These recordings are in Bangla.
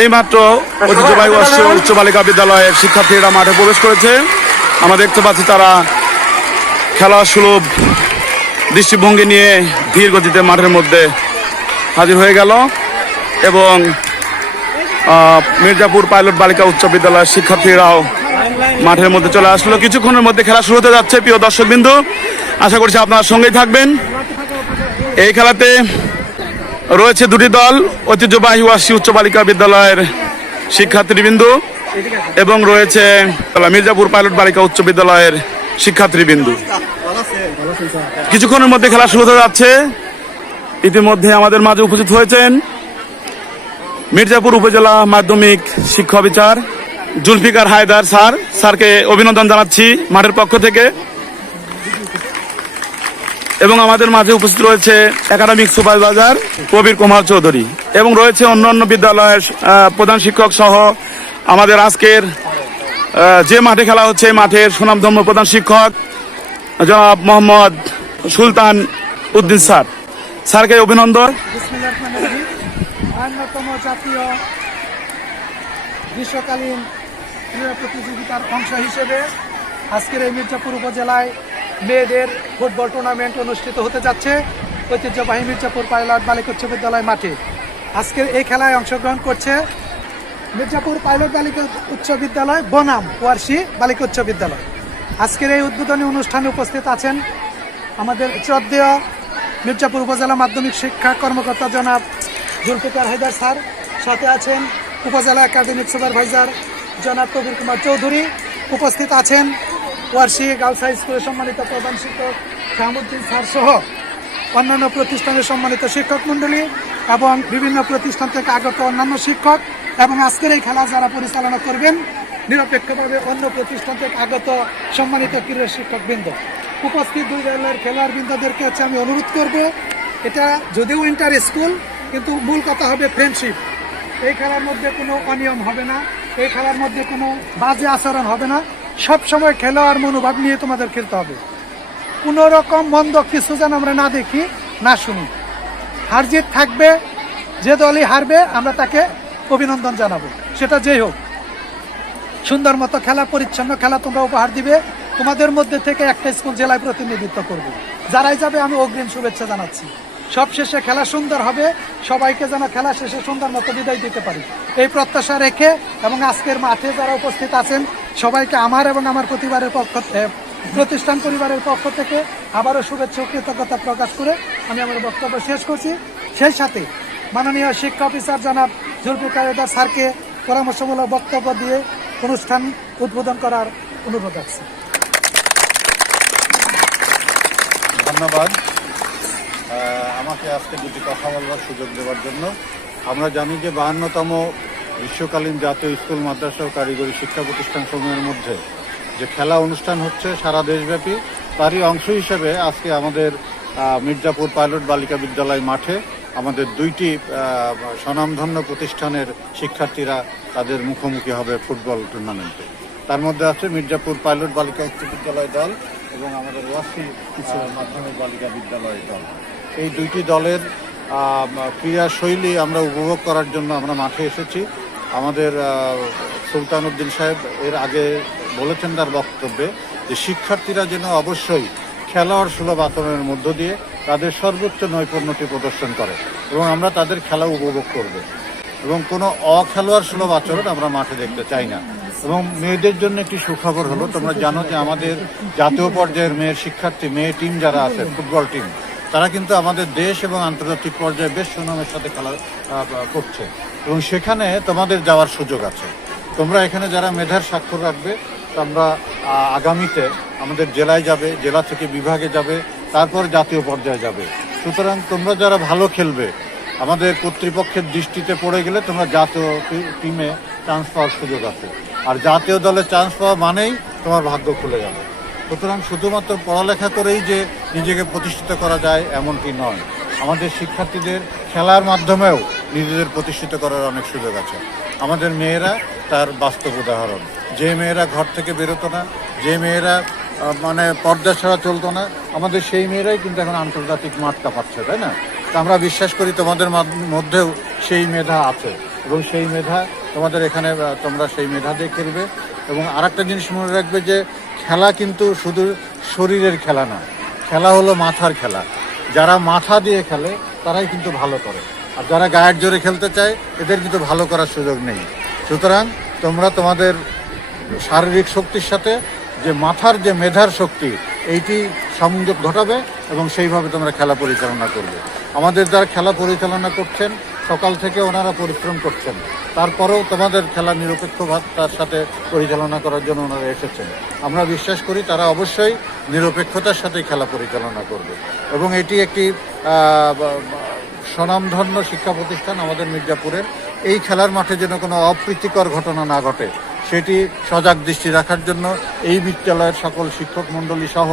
এইমাত্র ঐতিহ্যবাহী উচ্চ বালিকা বিদ্যালয়ের শিক্ষার্থীরা মাঠে প্রবেশ করেছে। আমরা দেখতে পাচ্ছি তারা খেলা সুলভ দৃষ্টিভঙ্গি নিয়ে ধীর গতিতে মাঠের মধ্যে হাজির হয়ে গেল এবং মির্জাপুর পাইলট বালিকা উচ্চ বিদ্যালয়ের শিক্ষার্থীরাও মাঠের মধ্যে চলে আসলো। কিছুক্ষণের মধ্যে খেলা শুরু হতে যাচ্ছে প্রিয় দর্শক বিন্দু আশা করছি আপনারা সঙ্গেই থাকবেন। এই খেলাতে রয়েছে দুটি দল, ঐতিহ্যবাহী ওয়াসি উচ্চ বালিকা বিদ্যালয়ের শিক্ষার্থীবৃন্দ এবং রয়েছে মির্জাপুর পাইলট বালিকা উচ্চ বিদ্যালয়ের শিক্ষার্থীবৃন্দ। কিছুক্ষণের মধ্যে খেলা শুরু হতে যাচ্ছে। ইতিমধ্যে আমাদের মাঝে উপস্থিত হয়েছেন মির্জাপুর উপজেলা মাধ্যমিক শিক্ষা বিচার জুলফিকার হায়দার স্যার। স্যারকে অভিনন্দন জানাচ্ছি মাঠের পক্ষ থেকে। এবং আমাদের মাঝে উপস্থিত রয়েছে একাডেমিক সুপারভাইজার কবির কুমার চৌধুরী এবং রয়েছে অন্যান্য বিদ্যালয়ের প্রধান শিক্ষক সহ আমাদের আজকের যে মাঠে খেলা হচ্ছে মাঠের সুনামধন্য প্রধান শিক্ষক জনাব মোহাম্মদ সুলতান উদ্দিন স্যার। স্যারকে অভিনন্দন। গ্রীষ্মকালীন ক্রীড়া প্রতিযোগিতার অংশ হিসেবে আজকের এই মির্জাপুর উপজেলায় মেয়েদের ফুটবল টুর্নামেন্ট অনুষ্ঠিত হতে যাচ্ছে। ঐতিহ্যবাহী মির্জাপুর পাইলট বালিকা উচ্চ বিদ্যালয় মাঠে। আজকের এই খেলায় অংশগ্রহণ করছে মির্জাপুর পাইলট বালিকা উচ্চ বিদ্যালয় বনাম ওয়ার্সি বালিকা উচ্চ বিদ্যালয়। আজকের এই উদ্বোধনী অনুষ্ঠানে উপস্থিত আছেন আমাদের শ্রদ্ধেয় মির্জাপুর উপজেলা মাধ্যমিক শিক্ষা কর্মকর্তা জনাব জুলফিকার হায়দার স্যার। সাথে আছেন উপজেলা একাডেমিক সুপারভাইজার জনাব কবির কুমার চৌধুরী। উপস্থিত আছেন ওয়ার্সি গার্লস হাই স্কুলের সম্মানিত প্রধান শিক্ষক শাহামুদ্দিন স্যার সহ অন্যান্য প্রতিষ্ঠানের সম্মানিত শিক্ষক মণ্ডলী এবং বিভিন্ন প্রতিষ্ঠান থেকে আগত অন্যান্য শিক্ষক এবং আজকের এই খেলা যারা পরিচালনা করবেন, নিরপেক্ষভাবে অন্য প্রতিষ্ঠান থেকে আগত সম্মানিত ক্রীড়া শিক্ষক বৃন্দ উপস্থিত দুই দলের খেলোয়াড় বৃন্দদেরকে হচ্ছে আমি অনুরোধ করব, এটা যদিও ইন্টার স্কুল কিন্তু মূল কথা হবে ফ্রেন্ডশিপ এই খেলার মধ্যে কোনো অনিয়ম হবে না, এই খেলার মধ্যে কোনো বাজে আচরণ হবে না। সব সময় খেলোয়াড় মনোভাব নিয়ে তোমাদের খেলতে হবে। কোনো রকম মন্দ কিছু যেন আমরা না দেখি, না শুনি। হার জিত থাকবে, যে দলই হারবে, আমরা তাকে অভিনন্দন জানাব। সেটা যেই হোক। সুন্দর মতো খেলা, পরিচ্ছন্ন খেলা তোমরা উপহার দিবে। তোমাদের মধ্যে থেকে একটা স্কুল জেলায় প্রতিনিধিত্ব করবে। যারাই যাবে, আমি অগ্রিম শুভেচ্ছা জানাচ্ছি। সব শেষে খেলা সুন্দর হবে। সবাইকে যেন খেলা শেষে সুন্দর মতো বিদায় দিতে পারি। এই প্রত্যাশা রেখে এবং আজকের মাঠে যারা উপস্থিত আছেন, সবাইকে আমার এবং আমার প্রতিবারের পক্ষ প্রতিষ্ঠান পরিবারের পক্ষ থেকে আবারও শুভেচ্ছা কৃতজ্ঞতা প্রকাশ করে আমি আমার বক্তব্য শেষ করছি। সেই সাথে মাননীয় শিক্ষা অফিসার জনাব জুলফিকার হায়দার স্যারকে পরামর্শমূলক বক্তব্য দিয়ে অনুষ্ঠান উদ্বোধন করার অনুরোধ আছে। ধন্যবাদ। আমাকে আজকে দুটি কথা বলবার সুযোগ দেওয়ার জন্য। আমরা জানি যে বাহান্নতম গ্রীষ্মকালীন জাতীয় স্কুল, মাদ্রাসা ও কারিগরি শিক্ষা প্রতিষ্ঠান সমূহের মধ্যে যে খেলা অনুষ্ঠান হচ্ছে সারা দেশব্যাপী, তারই অংশ হিসেবে আজকে আমাদের মির্জাপুর পাইলট বালিকা বিদ্যালয় মাঠে আমাদের দুইটি স্বনামধন্য প্রতিষ্ঠানের শিক্ষার্থীরা তাদের মুখোমুখি হবে ফুটবল টুর্নামেন্টে। তার মধ্যে আছে মির্জাপুর পাইলট বালিকা উচ্চ বিদ্যালয় দল এবং আমাদের ওয়াসি মাধ্যমিক বালিকা বিদ্যালয় দল। এই দুইটি দলের আহ, ক্রীড়া শৈলী আমরা উপভোগ করার জন্য আমরা মাঠে এসেছি। আমাদের সুলতান উদ্দিন সাহেব এর আগে বলেছেন তার বক্তব্যে যে শিক্ষার্থীরা যেন অবশ্যই খেলোয়াড় সুলভ আচরণের মধ্য দিয়ে তাদের সর্বোচ্চ নৈপুণ্যটি প্রদর্শন করে এবং আমরা তাদের খেলা উপভোগ করব। এবং কোনো অখেলোয়াড় সুলভ আচরণ আমরা মাঠে দেখতে চাই না। এবং মেয়েদের জন্য একটি সুখবর হলো তোমরা জানো যে আমাদের জাতীয় পর্যায়ের মেয়ের শিক্ষার্থী মেয়ে টিম যারা আছে ফুটবল টিম তারা কিন্তু আমাদের দেশ এবং আন্তর্জাতিক পর্যায়ে বেশ সুনামের সাথে খেলা করছে। এবং সেখানে তোমাদের যাওয়ার সুযোগ আছে। তোমরা এখানে যারা মেধার স্বাক্ষর রাখবে, তোমরা আগামীতে আমাদের জেলায় যাবে, জেলা থেকে বিভাগে যাবে, তারপর জাতীয় পর্যায়ে যাবে। সুতরাং তোমরা যারা ভালো খেলবে, আমাদের কর্তৃপক্ষের দৃষ্টিতে পড়ে গেলে তোমরা জাতীয় টিমে চান্স পাওয়ার সুযোগ আছে। আর জাতীয় দলে চান্স পাওয়া মানেই তোমার ভাগ্য খুলে যাবে। সুতরাং শুধুমাত্র পড়ালেখা করেই যে নিজেকে প্রতিষ্ঠিত করা যায় এমনটি নয়। আমাদের শিক্ষার্থীদের খেলার মাধ্যমেও নিজেদের প্রতিষ্ঠিত করার অনেক সুযোগ আছে। আমাদের মেয়েরা তার বাস্তব উদাহরণ। যে মেয়েরা ঘর থেকে বেরোতো না, যে মেয়েরা মানে পর্দা ছাড়া চলতো না, আমাদের সেই মেয়েরাই কিন্তু এখন আন্তর্জাতিক মাঠটা পাচ্ছে, তাই না? তো আমরা বিশ্বাস করি তোমাদের মধ্যেও সেই মেধা আছে এবং সেই মেধা তোমাদের এখানে তোমরা সেই মেধা দিয়ে খেলবে। এবং আরেকটা জিনিস মনে রাখবে যে খেলা কিন্তু শুধু শরীরের খেলা না খেলা হলো মাথার খেলা। যারা মাথা দিয়ে খেলে, তারাই কিন্তু ভালো করে। আর যারা গায়ের জোরে খেলতে চায়, এদের কিন্তু ভালো করার সুযোগ নেই। সুতরাং তোমরা তোমাদের শারীরিক শক্তির সাথে যে মাথার যে মেধার শক্তি, এইটি সংযোগ ঘটাবে এবং সেইভাবে তোমরা খেলা পরিচালনা করবে। আমাদের যারা খেলা পরিচালনা করছেন সকাল থেকে ওনারা পরিশ্রম করছেন। তারপরেও তোমাদের খেলা নিরপেক্ষতার সাথে পরিচালনা করার জন্য ওনারা এসেছেন। আমরা বিশ্বাস করি তারা অবশ্যই নিরপেক্ষতার সাথে খেলা পরিচালনা করবে। এবং এটি একটি স্বনামধন্য শিক্ষা প্রতিষ্ঠান আমাদের মির্জাপুরের। এই খেলার মাঠে যেন কোনো অপ্রীতিকর ঘটনা না ঘটে, সেটি সজাগ দৃষ্টি রাখার জন্য এই বিদ্যালয়ের সকল শিক্ষক মণ্ডলী সহ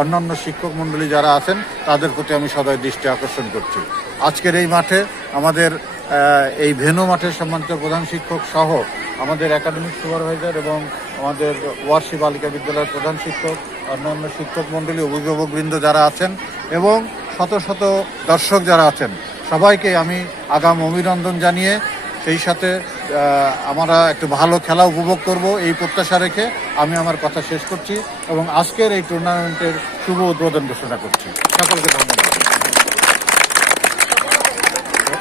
অন্যান্য শিক্ষক মণ্ডলী যারা আছেন, তাদের প্রতি আমি সদয় দৃষ্টি আকর্ষণ করছি। আজকের এই মাঠে আমাদের এই ভেনু মাঠের সম্মানিত প্রধান শিক্ষক সহ আমাদের একাডেমিক সুপারভাইজার এবং আমাদের ওয়ার্ষি বালিকা বিদ্যালয়ের প্রধান শিক্ষক, অন্যান্য শিক্ষক মণ্ডলী অভিভাবকবৃন্দ যারা আছেন এবং শত শত দর্শক যারা আছেন, সবাইকে আমি আগাম অভিনন্দন জানিয়ে সেই সাথে আমরা একটু ভালো খেলা উপভোগ করব এই প্রত্যাশা রেখে আমি আমার কথা শেষ করছি এবং আজকের এই টুর্নামেন্টের শুভ উদ্বোধন ঘোষণা করছি। সকলকে ধন্যবাদ।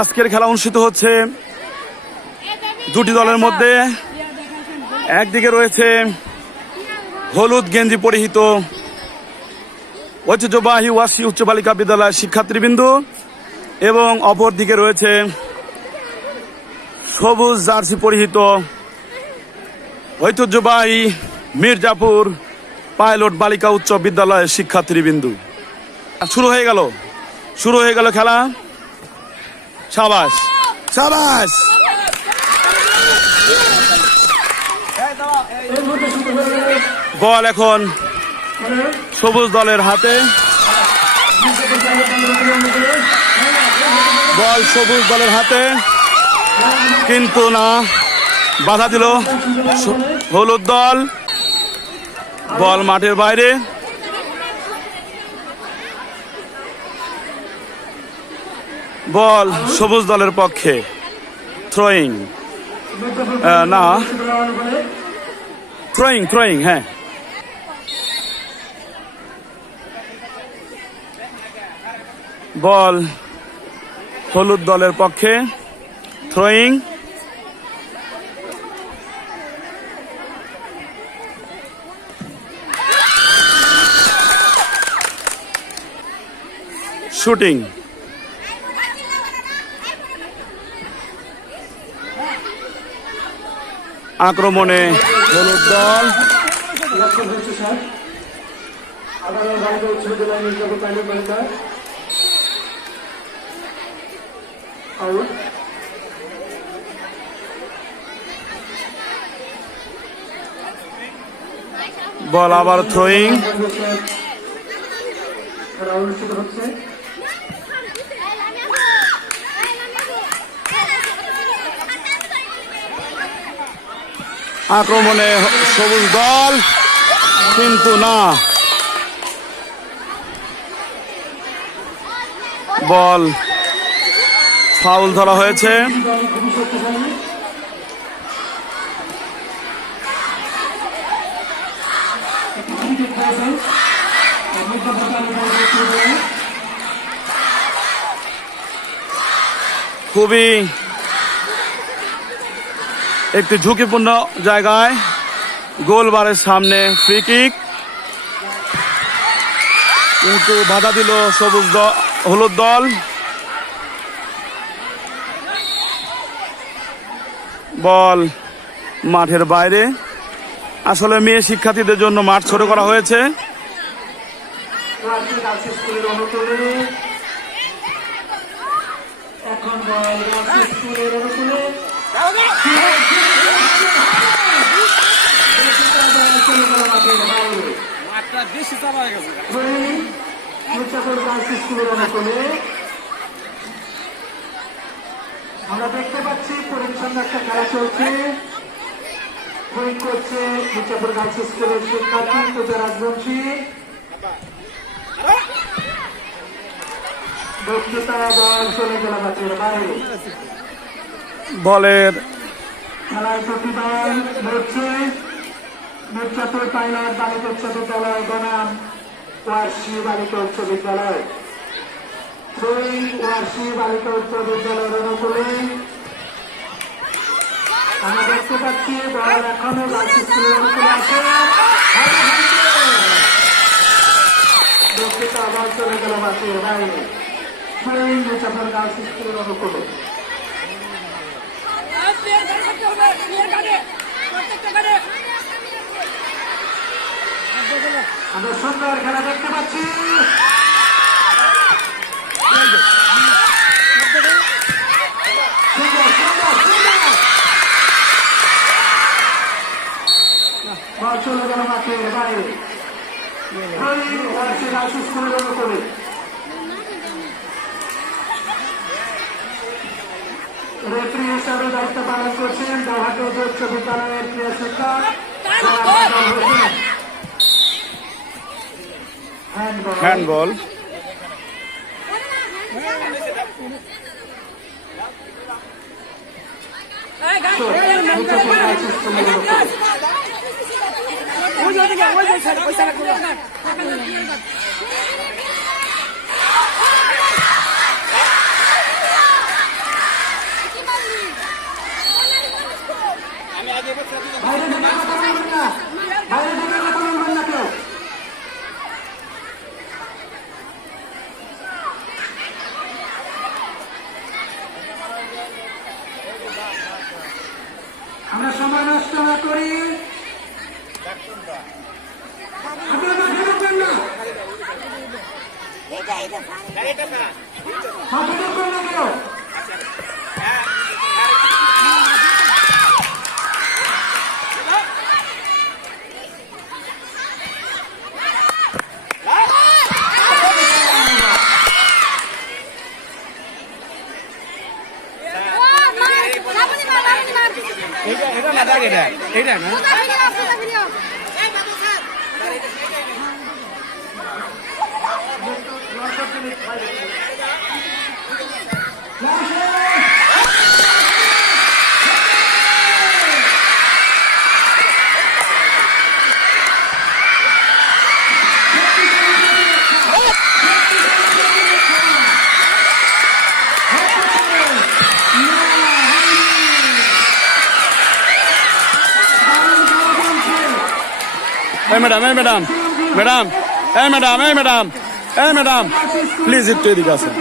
আজকের খেলা অনুষ্ঠিত হচ্ছে দুটি দলের মধ্যে। একদিকে রয়েছে হলুদ গেঞ্জি পরিহিত ঐতিহ্যবাহী ওয়াসি উচ্চ বালিকা বিদ্যালয়ের শিক্ষার্থীবৃন্দু এবং অপর দিকে রয়েছে সবুজ জার্সি পরিহিত ঐতিহ্যবাহী মির্জাপুর পাইলট বালিকা উচ্চ বিদ্যালয়ের শিক্ষার্থীবৃন্দু। শুরু হয়ে গেল। শুরু হয়ে গেল খেলা। সাবাস। সাবাস। বল এখন সবুজ দলের হাতে। বল সবুজ দলের হাতে। কিন্তু না বাধা দিল হলুদ দল। বল মাঠের বাইরে। বল সবুজ দলের পক্ষে। থ্রোয়িং না। থ্রোয়িং থ্রোয়িং হ্যাঁ। বল হলুদ দলের পক্ষে। থ্রোয়িং শুটিং আক্রমণে হলুদ দল। বল আবার থ্রোয়িং আক্রমণে সবুজ দল কিন্তু না। বল ফাউল ধরা হয়েছে। খুবই একটি ঝুঁকিপূর্ণ জায়গায় গোলবারের সামনে ফ্রি কিক কিন্তু বাধা দিল সবুজ হলুদ দল। বল মাঠের বাইরে। আসলে মেয়ে শিক্ষার্থীদের জন্য মাঠ ছোট করা হয়েছে। এখন বল গার্লস স্কুলের অনুকূলে চলে গেল মাঠের বাইরে বেশি চাপা হয়ে গেছে। আমরা দেখতে পাচ্ছি পরিচ্ছন্ন একটা খেলা চলছে। বই করছে মির্জাপুর গার্লস স্কুলের শিক্ষার্থী পূজা রাজবংশী। বলের খেলায় প্রতিদান হচ্ছে। মির্জাপুর পাইলট বালিকা উচ্চ বিদ্যালয় বনাম ওয়ার্সি বালিকা উচ্চ বিদ্যালয় দুই ওয়ার্সি বালিকা উচ্চ বিদ্যালয়ের অনুকূলে আমরা দেখতে পাচ্ছি বল এখনও গার্লস স্কুলের অনুকূলে আছে বক্তৃতা আবার চলে গেল মাঠের বাইরে দুই মির্জাপুর গার্লস স্কুলের অনুকূলে আমরা সুন্দর খেলা দেখতে পাচ্ছি। বল চলে গেল বাইরে রেফারি হিসাবে দায়িত্ব পালন করছেন দৌহাটি উচ্চ বিদ্যালয়ের প্রিয় শিক্ষক হ্যান্ডবল ওই ওদিকে ওই ওই সাইড ওই সাইড করে বাইরে থেকে কথা বলবেন না বাইরে থেকে কথা বলবেন না কেউ আমরা সময় নষ্ট না করি আপনারা মাঠে ঢুকবেন না মাঠে ঢুকবেন না কেউ এটা এটা না দেখ এটা এটা না এই ম্যাডাম এই ম্যাডাম ম্যাডাম এই ম্যাডাম এই ম্যাডাম এই ম্যাডাম প্লিজ একটু এদিকে আসেন।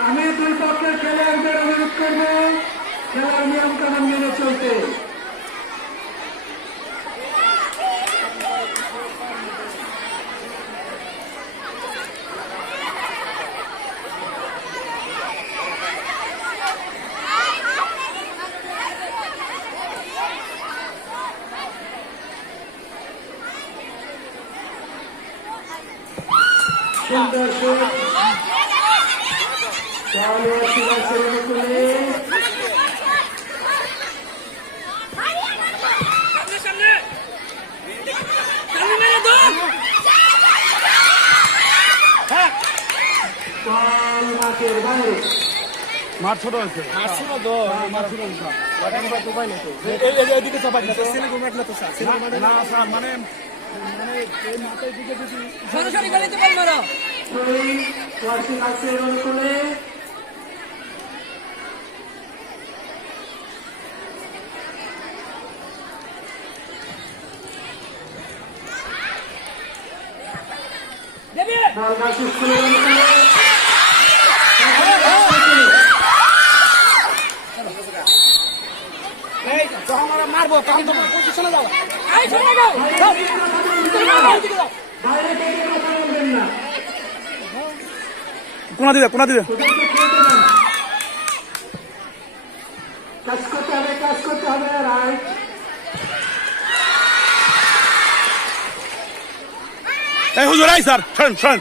আমি দুই পক্ষের খেলোয়াড়দের অনুরোধ করব খেলার নিয়ম কানুন মেনে চলতে সুন্দর সুর তাহলে শিবাসের অনুকূলে সামনে সামনে মেরে দৌড় বল মাঠের বাইরে মাঠ ছোট হয়েছে আসুন তো মার শুনো তো লাগানো বা তো? তো এই এই এদিকে সিলিং মারলে তো স্যার। সিলিং মারলে না স্যার মানে সরাসরি গলিতে বল মারো দুই ওয়ার্সি গাছের অনুকূলে বল। গাছ স্কুলের অনুকূলে মারবো তখন তো পিছনে যাও। এই সামনে যাও। কোনা দিবে কোনা দিবে কাজ করতে হবে কাজ করতে হবে রাইট এই হুজুর আই স্যার শোন শোন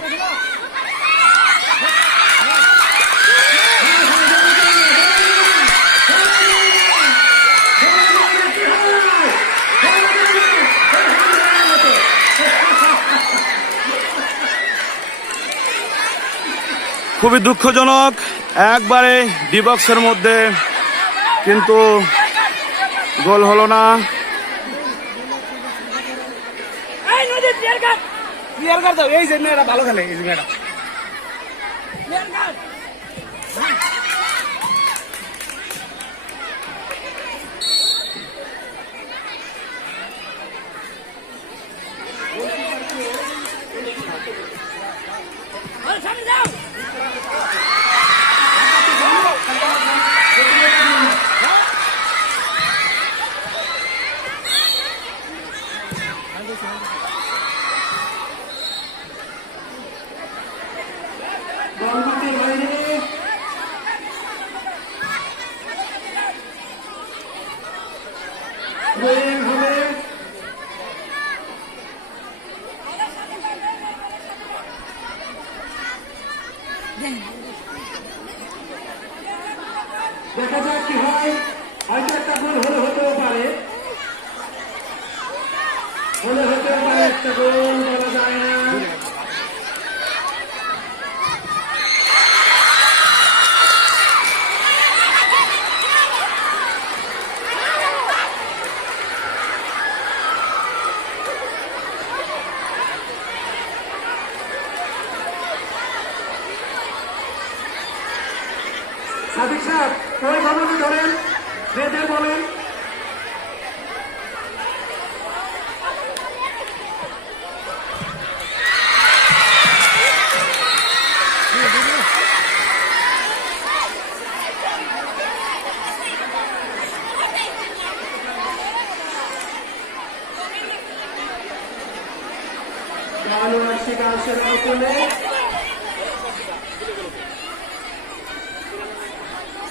খুবই দুঃখজনক। একবারে ডিবক্সের মধ্যে কিন্তু গোল হলো না। এই যে মেয়েরা ভালো খেলে এই যে মেয়েরা। সাদিক সাহেব ওই বাবুকে ধরেন। বেঁধে বলেন খেলোয়াড় শিকার সেরা করলে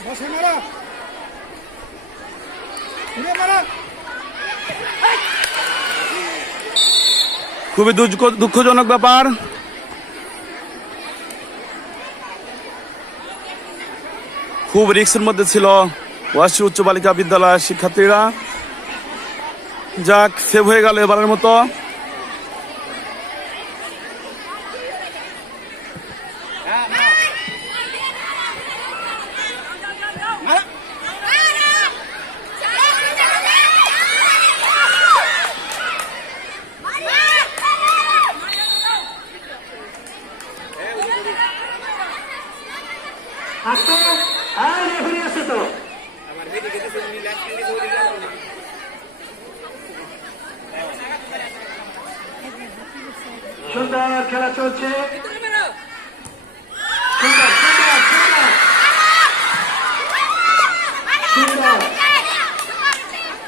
বসে মারা ঘুরে মারা খুবই দুঃখ- দুঃখজনক ব্যাপার। খুব রিক্সের মধ্যে ছিল ওয়াসি উচ্চ বালিকা বিদ্যালয়ের শিক্ষার্থীরা। যাক, সেভ হয়ে গেল এবারের মতো আসতো আর রেফারি আছে তো সুন্দর খেলা চলছে ভিতরে মেরো সুন্দর সুন্দর সুন্দর সুন্দর মাঠ ছোট হচ্ছে ওই মার ওই মেরে ভিতরে ঢুকো ভিতরে ঢুকো ভিতরে ঢুকো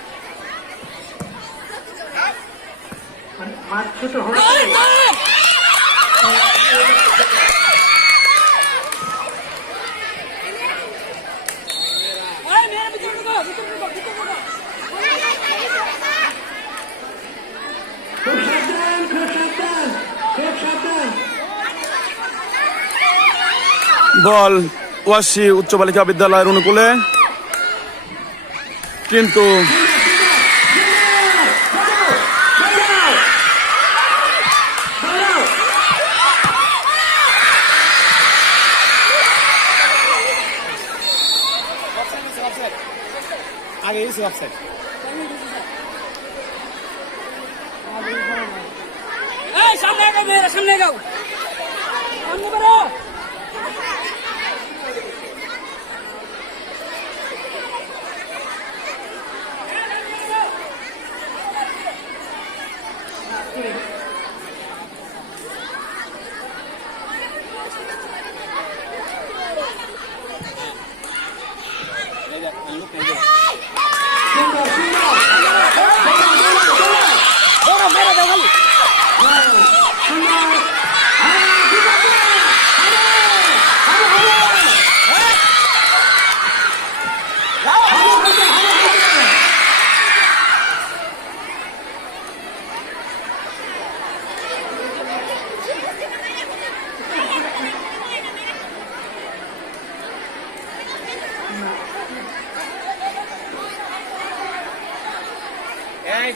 খুব সাবধান খুব বল ওয়াসি উচ্চ বালিকা বিদ্যালয়ের অনুকূলে। কিন্তু আগে এসে অফসাইড এই সামনে আগাও মেয়েরা সামনে আগাও সামনে বেরো সুন্দর সুন্দর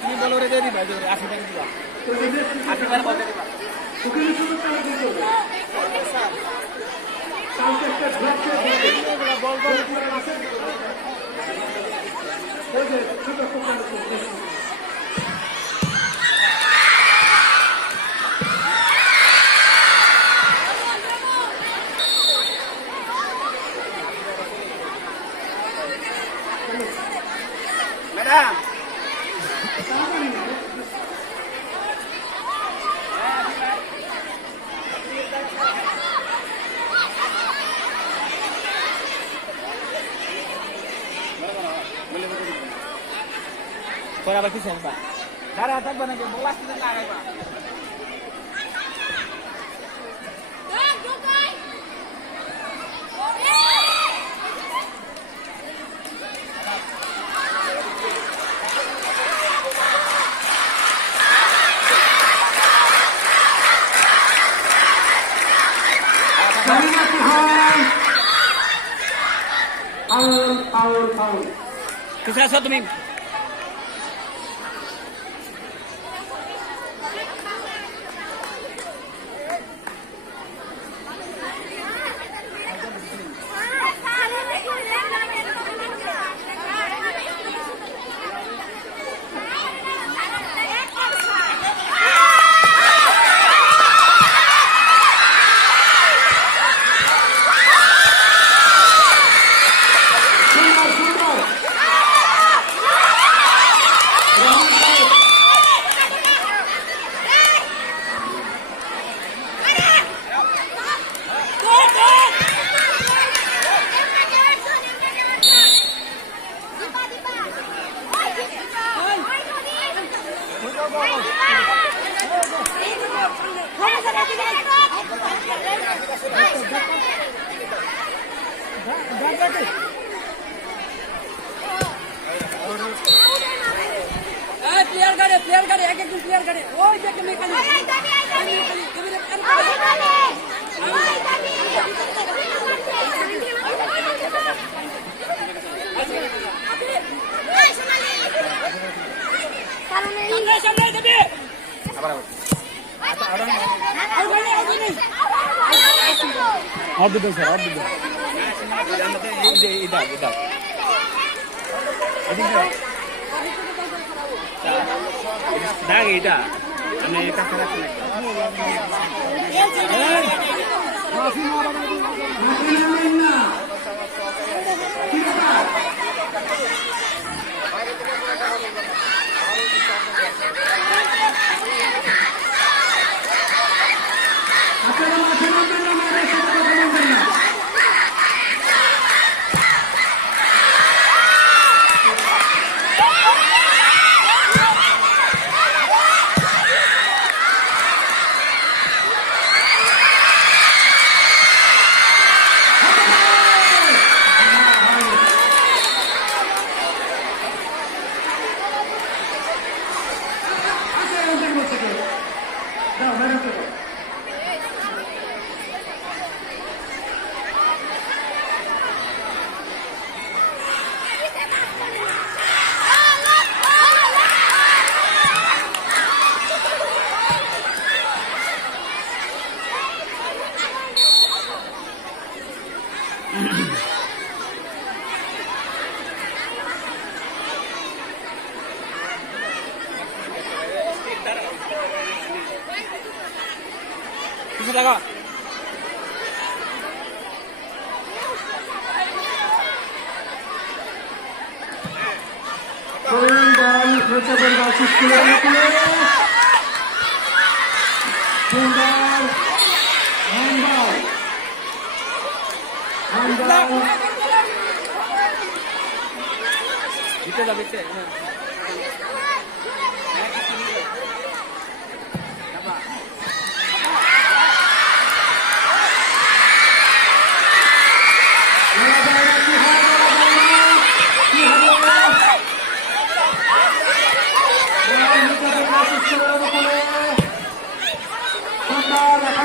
তুমি বলো রে দিবা আশি টাকা দিবা। আশি টাকা বলতে দিবা। ম্যাডাম পরে আবার কি চাইবা দাঁড়া থাকবা নাকি মোবাইল থেকে লাগাইবা কোথায় আছো তুমি এই প্লেয়ার গাড়ি প্লেয়ার গাড়ি এক একজন প্লেয়ার গাড়ি ওই যে একটা মেকানিক সামনে সামনে দেবে আর দিবেন স্যার আর ইদা দাগ এটা মানে কাছে রাখতে কিছু Wrocław walczy z Kulem. Handball. Handball. Handball. Widzę, widzę.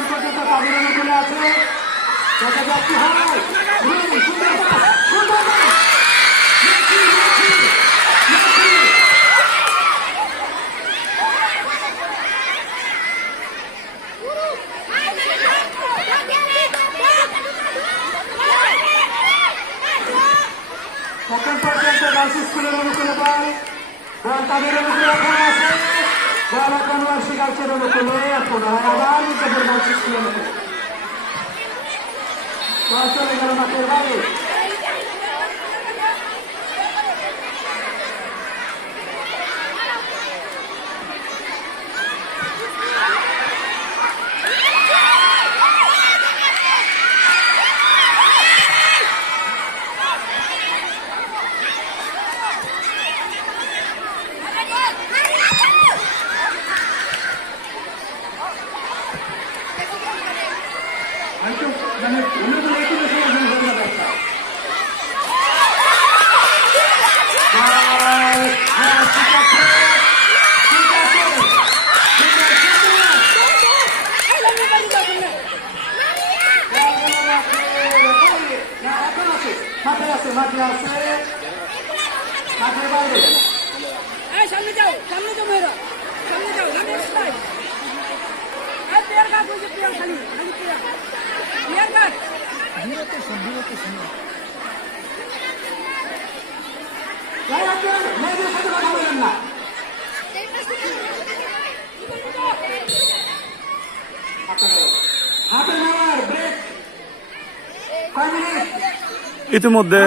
ছোটটা পাবিলনে চলে আসো ছোটটা যাত্রী হারাও সুন্দর সুন্দর সুন্দর পর্যন্ত গার্লস স্কুলের অনুকূলে পায় তাদের অনুকূলে এখন আছে বল এখন ওয়ার্সি গার্লসের অনুকূলে এখন আবার মির্জাপুর গার্লস স্কুলের অনুকূলে বল চলে গেল মাঠের বাইরে। এই লাইনে বাড়ি যাও তোমরা। এখন আছে মাঠে আছে মাঠে আছে মাঠের বাইরে এই সামনে যাও সামনে যাও মেয়েরা সামনে যাও লাইনের সাইড এই প্লেয়ার কাট হয়েছে প্লেয়ার খালি খালি প্লেয়ার প্লেয়ার কাট যাই আপনার ইতিমধ্যে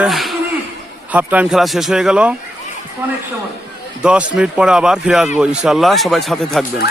হাফ টাইম খেলা শেষ হয়ে গেল। দশ মিনিট পরে আবার ফিরে আসব ইনশাল্লাহ সবাই সাথে থাকবেন।